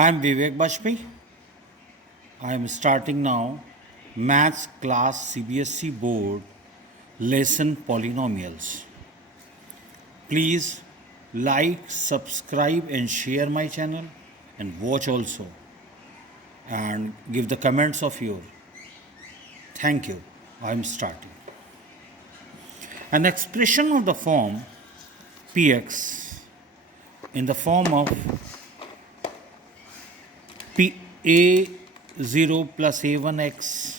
I am Vivek Bajpayee. I am starting now Maths class CBSE board lesson polynomials. Please like, subscribe and share my channel and watch also and give the comments of your. Thank you. I am starting. An expression of the form px in the form of a0 plus a1x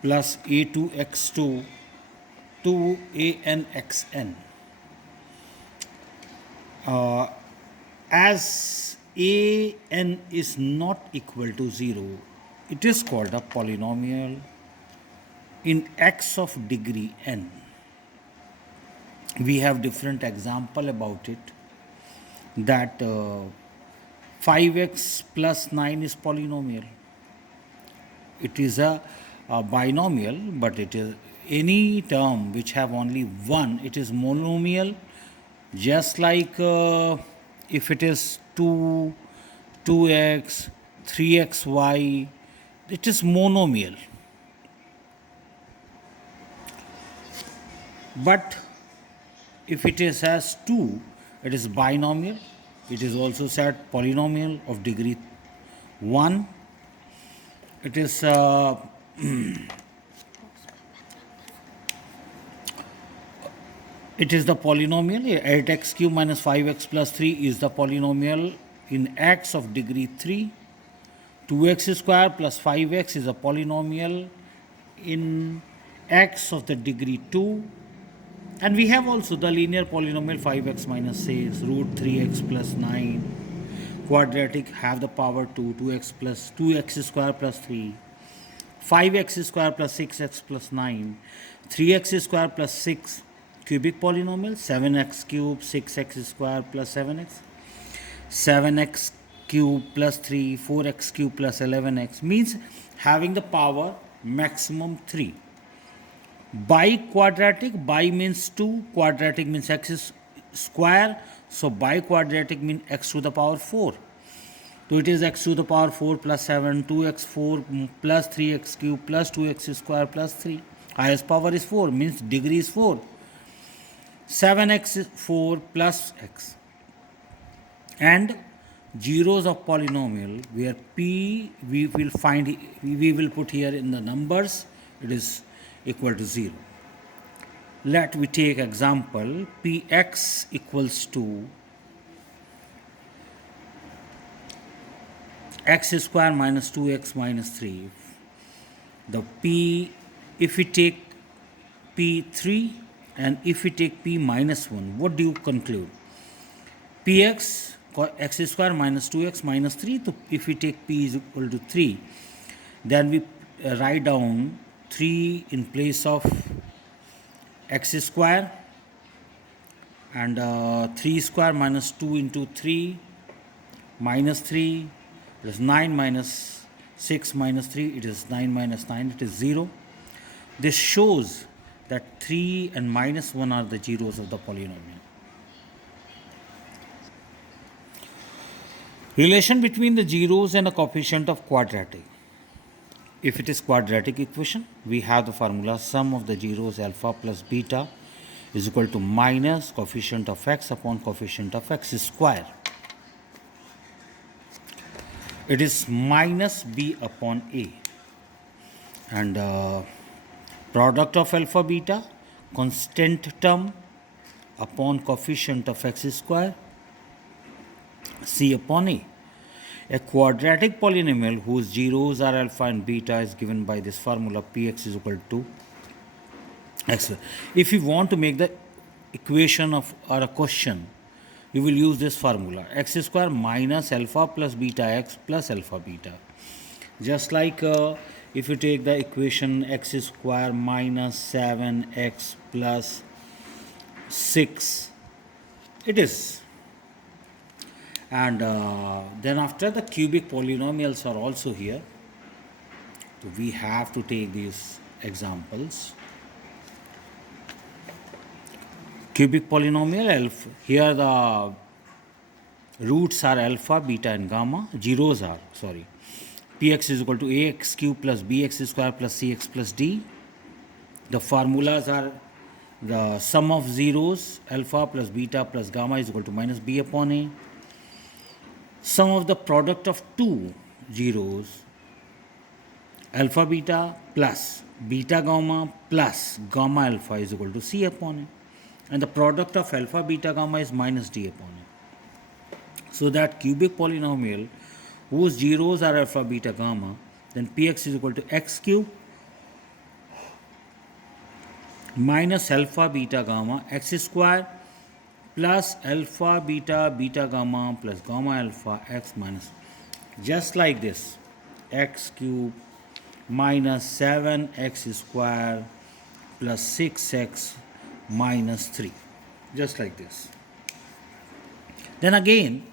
plus a2x2 to anxn. As an is not equal to 0, it is called a polynomial in x of degree n. We have different example about it, that 5x plus 9 is polynomial. It is a binomial, but it is any term which have only one, it is monomial. Just like if it is 2x, 3xy, it is monomial. But if it is as 2, it is binomial. It is also said polynomial of degree 1. It is it is the polynomial 8x cube minus 5x plus 3 is the polynomial in x of degree 3. 2x square plus 5x is a polynomial in x of the degree 2. And we have also the linear polynomial 5x minus 6, root 3x plus 9, quadratic have the power 2, 2x plus 2x square plus 3, 5x square plus 6x plus 9, 3x square plus 6, cubic polynomial, 7x cube, 6x square plus 7x, 7x cube plus 3, 4x cube plus 11x, means having the power maximum 3. Biquadratic, bi means 2, quadratic means x square, so biquadratic means x to the power 4. So it is x to the power 4 plus 7, 2x4 plus 3x cube plus 2x square plus 3. Highest power is 4, means degree is 4. 7x 4 plus x. And zeros of polynomial where p we will put here in the numbers, it is equal to 0. Let we take example px equals to x square minus 2x minus 3. The p, if we take p3 and if we take p minus 1, what do you conclude? Px x square minus 2x minus 3. So if we take p is equal to 3, then we write down 3 in place of x square, and 3 square minus 2 into 3 minus 3, it is 9 minus 6 minus 3, it is 9 minus 9, it is 0. This shows that 3 and minus 1 are the zeros of the polynomial. Relation between the zeros and a coefficient of quadratic. If it is quadratic equation, we have the formula sum of the zeros alpha plus beta is equal to minus coefficient of x upon coefficient of x square. It is minus b upon a. And product of alpha beta, constant term upon coefficient of x square, c upon a. A quadratic polynomial whose zeros are alpha and beta is given by this formula px is equal to x. If you want to make the equation of or a question, you will use this formula x square minus alpha plus beta x plus alpha beta. Just like if you take the equation x square minus 7x plus 6, it is. And then after the cubic polynomials are also here, so we have to take these examples. Cubic polynomial alpha, here the Roots are alpha, beta, and gamma. Zeros are, px is equal to ax cube plus bx square plus cx plus d. The formulas are the sum of zeros, alpha plus beta plus gamma is equal to minus b upon a. Sum of the product of two zeros, alpha beta plus beta gamma plus gamma alpha is equal to c upon a. And the product of alpha beta gamma is minus d upon a. So that cubic polynomial whose zeros are alpha beta gamma, then px is equal to x cube minus alpha beta gamma x square plus alpha beta beta gamma plus gamma alpha x minus, just like this, x cube minus 7x square plus 6x minus 3, just like this. Then again,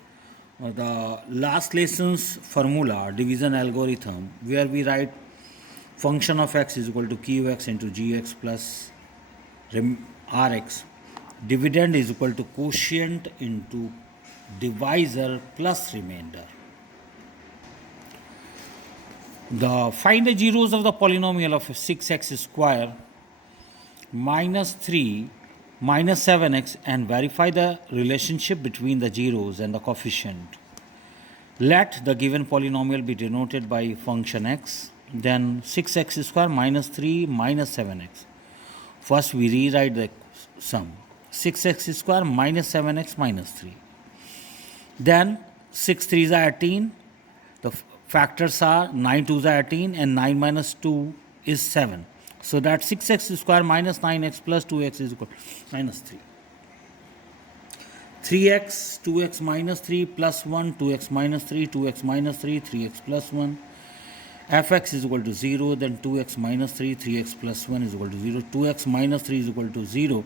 the last lesson's formula, division algorithm, where we write function of x is equal to qx into gx plus rx. Dividend is equal to quotient into divisor plus remainder. Find the zeros of the polynomial of 6x square minus 3 minus 7x and verify the relationship between the zeros and the coefficient. Let the given polynomial be denoted by function x, then 6x square minus 3 minus 7x. First we rewrite the sum, 6x square minus 7x minus 3. Then 6 3s are 18, the factors are 9 2s are 18 and 9 minus 2 is 7. So that 6x square minus 9x plus 2x is equal to minus 3. 3x, 2x minus 3 plus 1, 2x minus 3, 2x minus 3, 3x plus 1. fx is equal to 0, then 2x minus 3, 3x plus 1 is equal to 0. 2x minus 3 is equal to 0.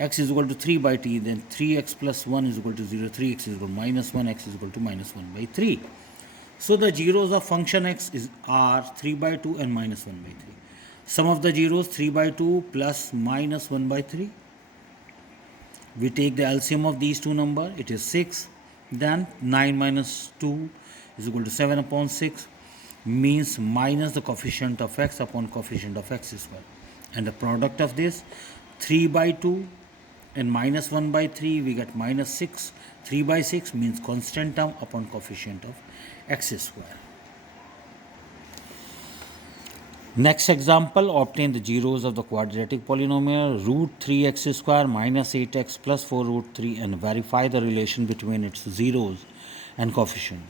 X is equal to 3 by t, then 3x plus 1 is equal to 0. 3x is equal to minus 1, x is equal to minus 1 by 3. So the zeros of function x are 3 by 2 and minus 1 by 3. Sum of the zeros 3 by 2 plus minus 1 by 3. We take the LCM of these two numbers, it is 6. Then 9 minus 2 is equal to 7 upon 6, means minus the coefficient of x upon coefficient of x square. And the product of this 3 by 2 and minus 1 by 3, we get minus 6. 3 by 6 means constant term upon coefficient of x square. Next example, obtain the zeros of the quadratic polynomial root 3x square minus 8x plus 4 root 3 and verify the relation between its zeros and coefficient.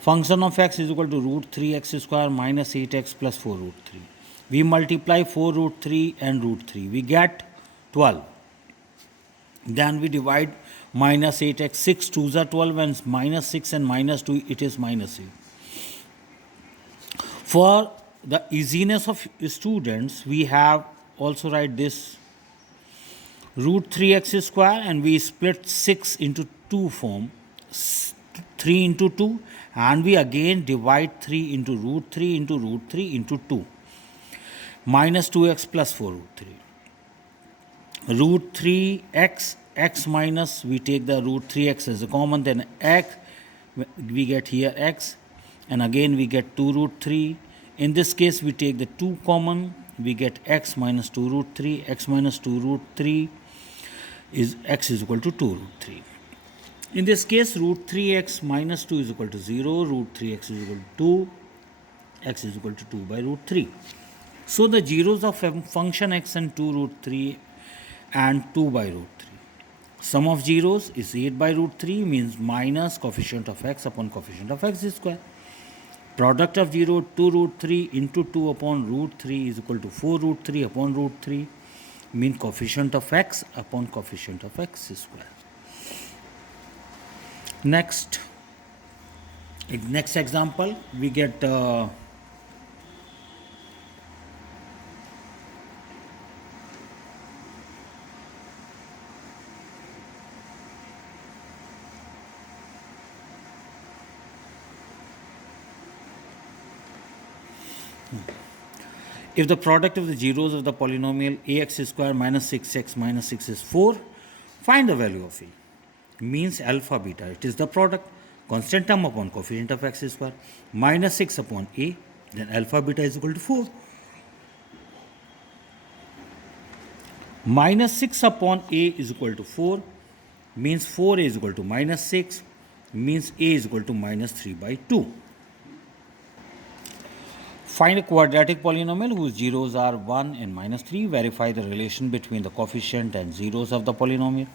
Function of x is equal to root 3x square minus 8x plus 4 root 3. We multiply 4 root 3 and root 3. We get 12. Then we divide minus 8x. 6 2s are 12 and minus 6 and minus 2, it is minus 8. For the easiness of students, we have also write this root 3x square and we split 6 into 2 form, 3 into 2, and we again divide 3 into root 3 into root 3 into 2, minus 2x plus 4 root 3. Root 3x, x minus, we take the root 3x as a common, then x, we get here x, and again we get 2 root 3. In this case, we take the 2 common, we get x minus 2 root 3, x minus 2 root 3 is x is equal to 2 root 3. In this case, root 3x minus 2 is equal to 0, root 3x is equal to 2, x is equal to 2 by root 3. So the zeros of function x and 2 root 3 and 2 by root 3. Sum of zeros is 8 by root 3, means minus coefficient of x upon coefficient of x square. Product of 0, 2 root 3 into 2 upon root 3 is equal to 4 root 3 upon root 3, mean coefficient of x upon coefficient of x square. Next example, we get if the product of the zeros of the polynomial ax square minus 6x minus 6 is 4, find the value of a. means alpha beta. It is the product. Constant term upon coefficient of x square. Minus 6 upon a. Then alpha beta is equal to 4. Minus 6 upon a is equal to 4 means 4a is equal to minus 6 means a is equal to minus 3 by 2. Find a quadratic polynomial whose zeros are 1 and minus 3. Verify the relation between the coefficient and zeros of the polynomial.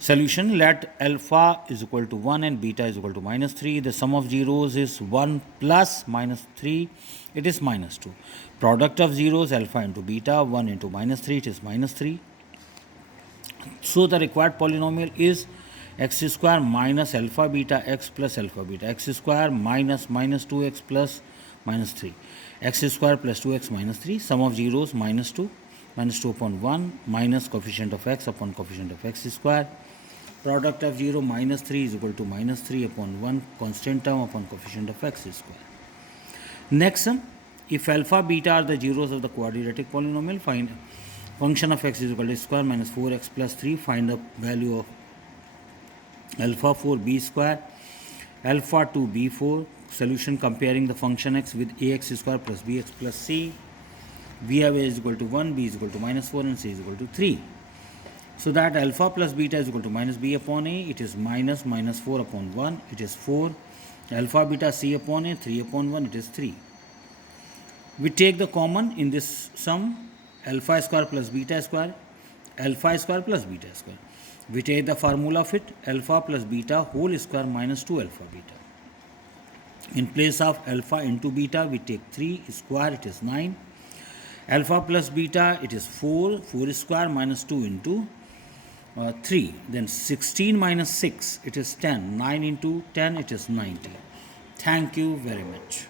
Solution: let alpha is equal to 1 and beta is equal to minus 3. The sum of zeros is 1 plus minus 3. It is minus 2. Product of zeros, alpha into beta, 1 into minus 3, it is minus 3. So the required polynomial is x square minus alpha beta x plus alpha beta. X square minus 2x plus minus 3. X square plus 2x minus 3. Sum of zeros minus 2. Minus 2 upon 1 minus coefficient of x upon coefficient of x square. Product of 0 minus 3 is equal to minus 3 upon 1 constant term upon coefficient of x square. Next sum, if alpha beta are the zeros of the quadratic polynomial, find function of x is equal to square minus 4x plus 3. Find the value of alpha for b square, alpha to b4. Solution: comparing the function x with ax square plus bx plus c. We have a is equal to 1, b is equal to minus 4 and c is equal to 3. So that alpha plus beta is equal to minus b upon a. It is minus 4 upon 1. It is 4. Alpha beta c upon a, 3 upon 1. It is 3. We take the common in this sum, alpha square plus beta square, alpha square plus beta square. We take the formula of it, alpha plus beta whole square minus 2 alpha beta. In place of alpha into beta, we take 3 square, it is 9. Alpha plus beta, it is 4 square minus 2 into 3. Then 16 minus 6, it is 10. 9 into 10, it is 90. Thank you very much.